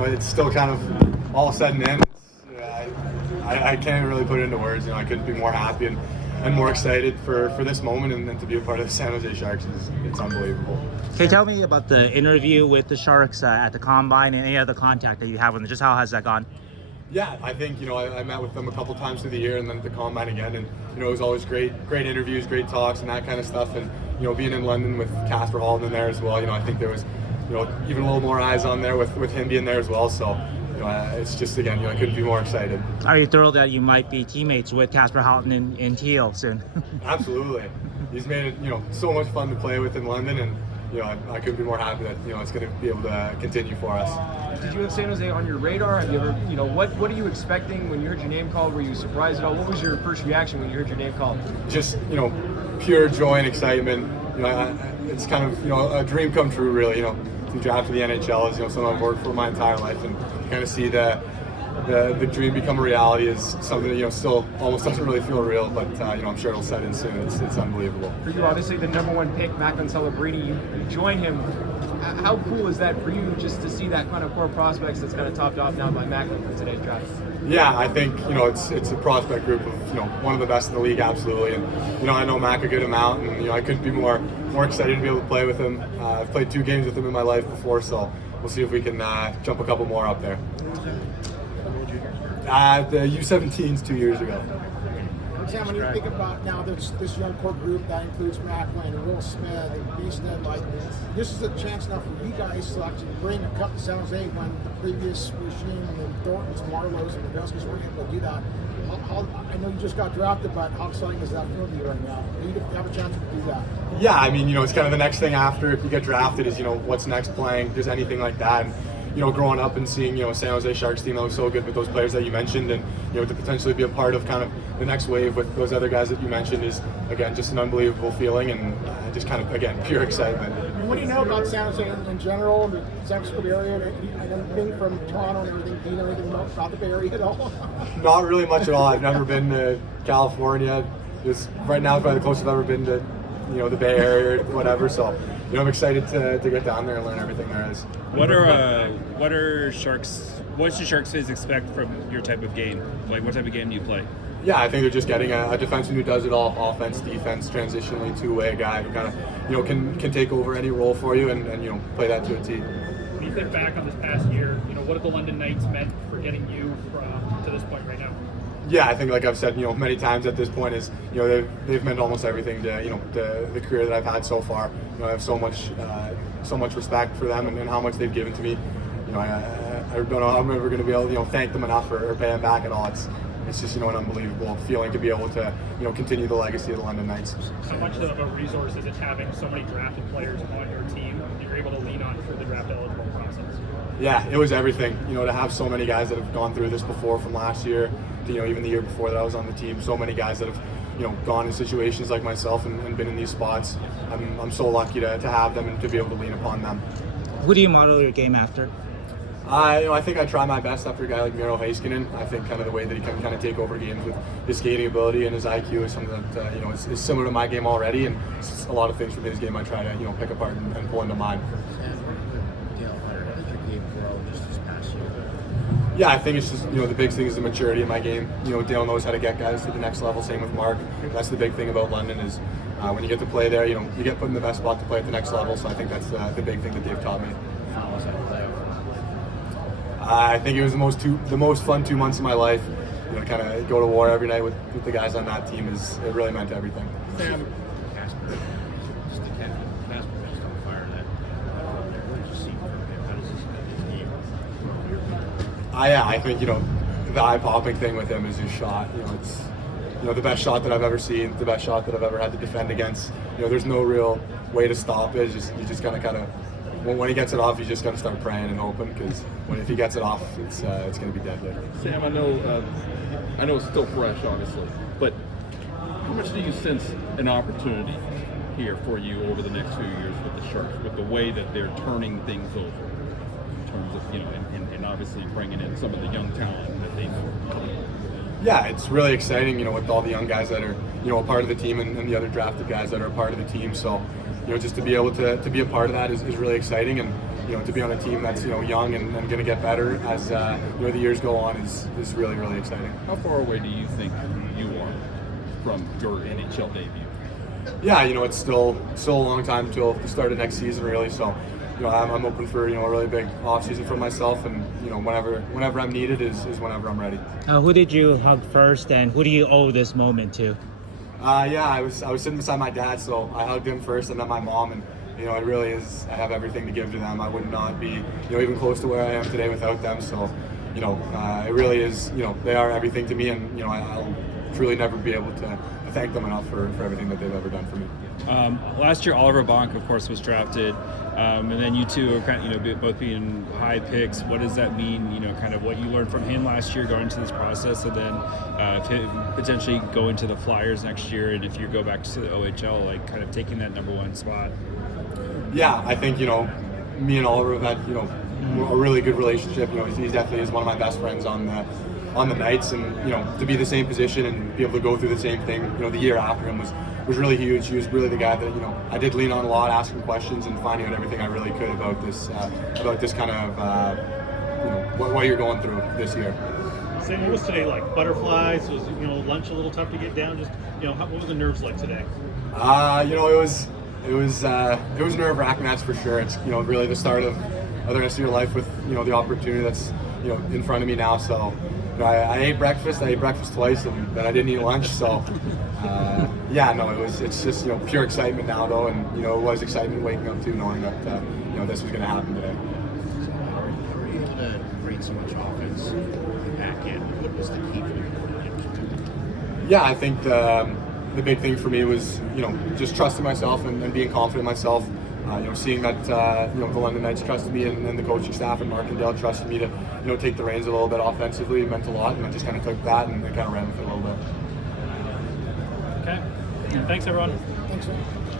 It's still kind of all said and done. I can't really put it into words. I couldn't be more happy and more excited for this moment, and to be a part of the San Jose Sharks it's unbelievable. Can you tell me about the interview with the Sharks at the Combine and any other contact that you have with them? Just how has that gone? Yeah, I think I met with them a couple times through the year, and then at the Combine again, and it was always great interviews, great talks, and that kind of stuff. And being in London with Casper Halton in there as well, I think there was even a little more eyes on there with him being there as well. So it's just again, I couldn't be more excited. Are you thrilled that you might be teammates with Casper Halton in Teal soon? Absolutely, he's made it so much fun to play with in London, and I couldn't be more happy that it's going to be able to continue for us. Did you have San Jose on your radar? Have you ever, what are you expecting when you heard your name called? Were you surprised at all? What was your first reaction when you heard your name called? Just pure joy and excitement. It's kind of a dream come true, really. To be drafted to the NHL is something I've worked for my entire life, and to kind of see the dream become a reality is something that still almost doesn't really feel real, but I'm sure it'll set in soon. It's unbelievable. For you, obviously the number one pick, Macklin Celebrini, you join him. How cool is that for you, just to see that kind of core prospects that's kind of topped off now by Macklin for today's draft? Yeah, I think it's a prospect group of one of the best in the league, absolutely. And I know Mac a good amount, and I couldn't be more excited to be able to play with him. I've played 2 games with him in my life before, so we'll see if we can jump a couple more up there. The U17s 2 years ago. Sam, when you think about now this young core group that includes Macklin, Will Smith, and Beastnet, this is a chance now for you guys to actually bring a cup to San Jose when the previous regime and then Thornton's, Marlowe's, and the Velskis weren't able to do that. I know you just got drafted, but how exciting is that for you right now? You have a chance to do that. Yeah, I mean, it's kind of the next thing after if you get drafted is what's next playing, just anything like that. And, growing up and seeing, San Jose Sharks team that was so good with those players that you mentioned, and, to potentially be a part of kind of the next wave with those other guys that you mentioned is, again, just an unbelievable feeling, and just kind of, again, pure excitement. What do you know about San Jose in general, and the San Francisco area, and being from Toronto and everything? Do you know anything about the Bay Area at all? Not really much at all. I've never been to California. Right now, it's probably the closest I've ever been to, the Bay Area or whatever, so I'm excited to get down there and learn everything there is. What should Sharks fans expect from your type of game? Like, what type of game do you play? Yeah, I think they're just getting a defenseman who does it all: offense, defense, transitionally, two-way guy who kind of can take over any role for you and play that to a T. When you think back on this past year, what have the London Knights meant for getting you to this point right now? Yeah, I think, like I've said, many times at this point, is they've meant almost everything to the career that I've had so far. I have so much respect for them and how much they've given to me. I don't know how I'm ever going to be able to thank them enough or pay them back at all. It's just an unbelievable feeling to be able to continue the legacy of the London Knights. How much of a resource is it having so many drafted players on your team that you're able to lean on through the draft eligible process? Yeah, it was everything. To have so many guys that have gone through this before from last year to even the year before that I was on the team. So many guys that have gone in situations like myself and been in these spots. I'm so lucky to have them and to be able to lean upon them. Who do you model your game after? I think I try my best after a guy like Miro Heiskanen. I think kind of the way that he can kind of take over games with his skating ability and his IQ is something that is similar to my game already, and a lot of things from his game I try to pick apart and pull into mine. Yeah, I think it's just the big thing is the maturity in my game. Dale knows how to get guys to the next level. Same with Mark. That's the big thing about London is when you get to play there, you get put in the best spot to play at the next level. So I think that's the big thing that they've taught me. I think it was the most fun 2 months of my life. Kind of go to war every night with the guys on that team it really meant everything. Sam, I think the eye-popping thing with him is his shot. It's the best shot that I've ever seen, the best shot that I've ever had to defend against. There's no real way to stop it. You just kind of when he gets it off, you just got to start praying and hoping, because if he gets it off, it's going to be deadly. Sam, I know it's still fresh, obviously, but how much do you sense an opportunity here for you over the next few years with the Sharks, with the way that they're turning things over in terms of and obviously bringing in some of the young talent that they know? Yeah, it's really exciting, with all the young guys that are, a part of the team and the other drafted guys that are a part of the team. So, just to be able to be a part of that is really exciting. And, to be on a team that's young and going to get better as the years go on is really, really exciting. How far away do you think you are from your NHL debut? Yeah, it's still a long time until the start of next season, really. So, I'm open for a really big off season for myself, and whenever I'm needed is whenever I'm ready. Who did you hug first, and who do you owe this moment to? Yeah, I was sitting beside my dad, so I hugged him first, and then my mom, and it really is. I have everything to give to them. I would not be even close to where I am today without them. So, it really is. They are everything to me, and I'll truly never be able to thank them enough for everything that they've ever done for me. Last year, Oliver Bonk, of course, was drafted, and then you two are kind of, both being high picks. What does that mean? Kind of what you learned from him last year going into this process, and then potentially going to the Flyers next year, and if you go back to the OHL, like kind of taking that number one spot. Yeah, I think me and Oliver have had a really good relationship. He definitely is one of my best friends on the Knights, and to be the same position and be able to go through the same thing the year after him was really huge. He was really the guy that I did lean on a lot, asking questions and finding out everything I really could about this kind of what you're going through this year. So what was today like? Butterflies? Was lunch a little tough to get down? Just what was the nerves like today? It was nerve-wracking, that's for sure. It's really the start of the rest of your life with the opportunity that's in front of me now. So I ate breakfast. I ate breakfast twice, and then I didn't eat lunch. So it's just pure excitement now though, and it was excitement waking up too, knowing that this was going to happen today. How were you able to create so much offense on the back end? What was the key for you? Yeah, I think the big thing for me was just trusting myself and being confident in myself. Seeing that the London Knights trusted me, and the coaching staff and Mark and Dale trusted me to take the reins a little bit offensively. It meant a lot, and I just kind of took that and kind of ran with it a little bit. Okay. Thanks, everyone. Thanks, man.